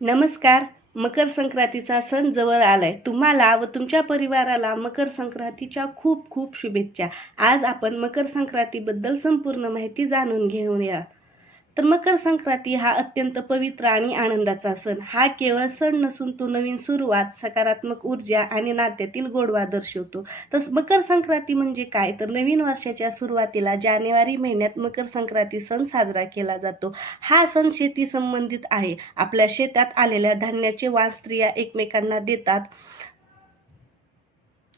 नमस्कार मकर संक्रांतीचा सण जवळ आलाय. तुम्हाला व तुमच्या परिवाराला मकर संक्रांतीच्या खूप खूप शुभेच्छा. आज आपण मकर संक्रांतीबद्दल संपूर्ण माहिती जाणून घेऊया तर मकर संक्रांती हा अत्यंत पवित्र आणि आनंदाचा सण. हा केवळ सण नसून तो नवीन सुरुवात सकारात्मक ऊर्जा आणि नात्यातील गोडवा दर्शवतो. तर मकर संक्रांती म्हणजे काय? तर नवीन वर्षाच्या सुरुवातीला जानेवारी महिन्यात मकर संक्रांती सण साजरा केला जातो. हा सण शेती संबंधित आहे. आपल्या शेतात आलेल्या धान्याचे वाण स्त्रिया एकमेकांना देतात.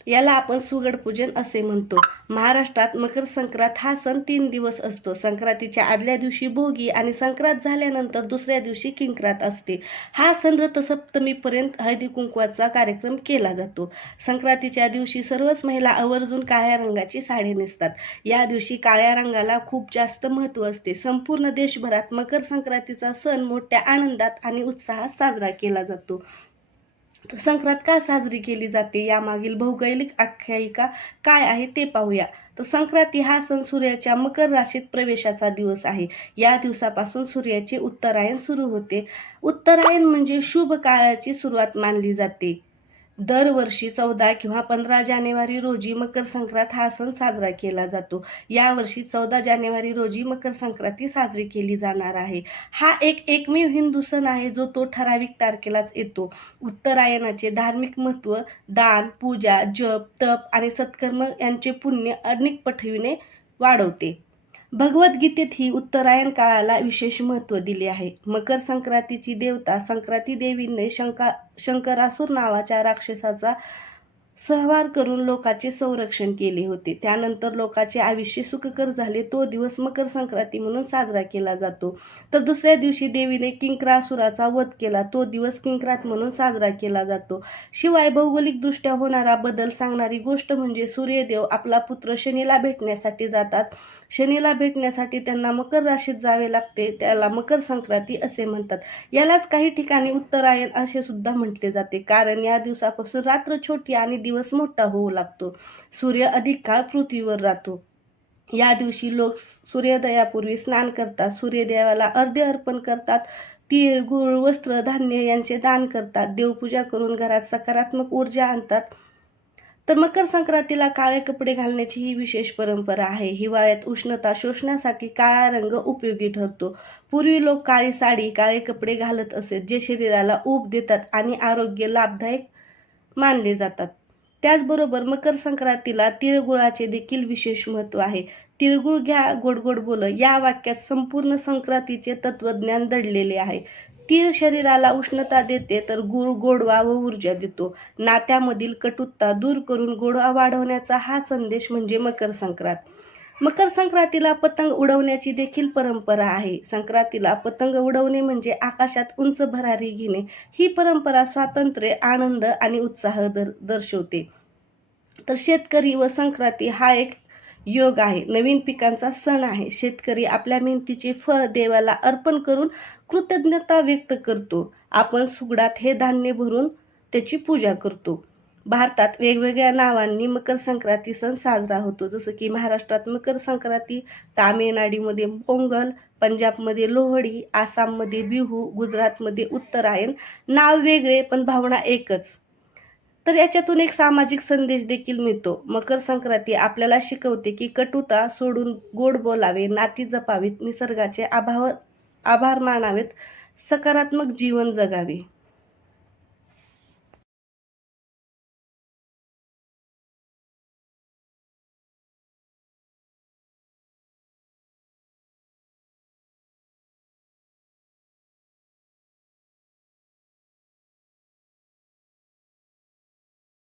याला आपण सुगड पूजन असे म्हणतो. महाराष्ट्रात मकर संक्रांत हा सण तीन दिवस असतो. संक्रांतीच्या आदल्या दिवशी भोगी आणि संक्रांत झाल्यानंतर दुसऱ्या दिवशी किंक्रात असते. हा सण रथसप्तमीपर्यंत हळदी कुंकवाचा कार्यक्रम केला जातो. संक्रांतीच्या दिवशी सर्वच महिला आवर्जून काळ्या रंगाची साडी नेसतात. या दिवशी काळ्या रंगाला खूप जास्त महत्त्व असते. संपूर्ण देशभरात मकर संक्रांतीचा सण मोठ्या आनंदात आणि उत्साहात साजरा केला जातो. संक्रांत का साजरी केली जाते? यामागील भौगोलिक आख्यायिका काय आहे ते पाहूया. तर संक्रांती हा सण सूर्याच्या मकर राशीत प्रवेशाचा दिवस आहे. या दिवसापासून सूर्याचे उत्तरायण सुरू होते. उत्तरायण म्हणजे शुभ काळाची सुरुवात मानली जाते. दरवर्षी चौदा किंवा पंधरा जानेवारी रोजी मकर संक्रांत हा सण साजरा केला जातो. यावर्षी चौदा जानेवारी रोजी मकर संक्रांती साजरी केली जाणार आहे. हा एक एकमेव हिंदू सण आहे जो तो ठराविक तारखेलाच येतो. उत्तरायणाचे धार्मिक महत्त्व दान पूजा जप तप आणि सत्कर्म यांचे पुण्य अनेक पठविणे वाढवते. भगवद्गीतेत ही उत्तरायण काळाला विशेष महत्त्व दिले आहे. मकर संक्रांतीची देवता संक्रांती देवीने शंका शंकरासूर नावाच्या राक्षसाचा सहवार करून लोकाचे संरक्षण केले होते. त्यानंतर लोकाचे आयुष्य सुखकर झाले. तो दिवस मकर संक्रांती म्हणून साजरा केला जातो. तर दुसऱ्या दिवशी देवीने किंक्रासुराचा वध केला. तो दिवस किंक्रात म्हणून साजरा केला जातो. शिवाय भौगोलिकदृष्ट्या होणारा बदल सांगणारी गोष्ट म्हणजे सूर्यदेव आपला पुत्र शनीला भेटण्यासाठी जातात. शनीला भेटण्यासाठी त्यांना मकर राशीत जावे लागते. त्याला मकर संक्रांती असे म्हणतात. यालाच काही ठिकाणी उत्तरायण असे सुद्धा म्हटले जाते. कारण या दिवसापासून रात्र छोटी आणि दिवस मोठा होऊ लागतो. सूर्य अधिक काळ पृथ्वीवर राहतो. या दिवशी लोक सूर्योदयापूर्वी स्नान करतात. सूर्यदेवाला अर्ध्य अर्पण करतात. तीळ गुळ वस्त्र धान्य यांचे दान करतात. देवपूजा करून घरात सकारात्मक ऊर्जा आणतात. तर मकर संक्रांतीला काळे कपडे घालण्याची ही विशेष परंपरा आहे. हिवाळ्यात उष्णता शोषण्यासाठी काळा रंग उपयोगी ठरतो. पूर्वी लोक काळी साडी काळे कपडे घालत असत जे शरीराला ऊब देतात आणि आरोग्य लाभदायक मानले जातात. त्याचबरोबर मकर संक्रांतीला तिळगुळाचे देखील विशेष महत्त्व आहे. तिळगुळ घ्या गोड गोड बोल या वाक्यात संपूर्ण संक्रांतीचे तत्वज्ञान दडलेले आहे. तीळ शरीराला उष्णता देते तर गुळ गोडवा व ऊर्जा देतो. नात्यामधील कटुता दूर करून गोडवा वाढवण्याचा हा संदेश म्हणजे मकर संक्रांत मकर संक्रांतीला पतंग उडवण्याची देखील परंपरा आहे. संक्रांतीला पतंग उडवणे म्हणजे आकाशात उंच भरारी घेणे. ही परंपरा स्वातंत्र्य आनंद आणि उत्साह दर दर्शवते. तर शेतकरी व संक्रांती हा एक योग आहे. नवीन पिकांचा सण आहे. शेतकरी आपल्या मेहनतीचे फळ देवाला अर्पण करून कृतज्ञता व्यक्त करतो. आपण सुगडात हे धान्य भरून त्याची पूजा करतो. भारतात वेगवेगळ्या नावांनी मकर संक्रांती सण साजरा होतो. जसं की महाराष्ट्रात मकर संक्रांती तामिळनाडूमध्ये पोंगल पंजाबमध्ये लोहडी आसाममध्ये बिहू गुजरातमध्ये उत्तरायण नाव वेगळे पण भावना एकच. तर याच्यातून एक सामाजिक संदेश देखील मिळतो. मकर संक्रांती आपल्याला शिकवते की कटुता सोडून गोड बोलावे नाती जपावीत निसर्गाचे आभाव आभार मानावेत सकारात्मक जीवन जगावे.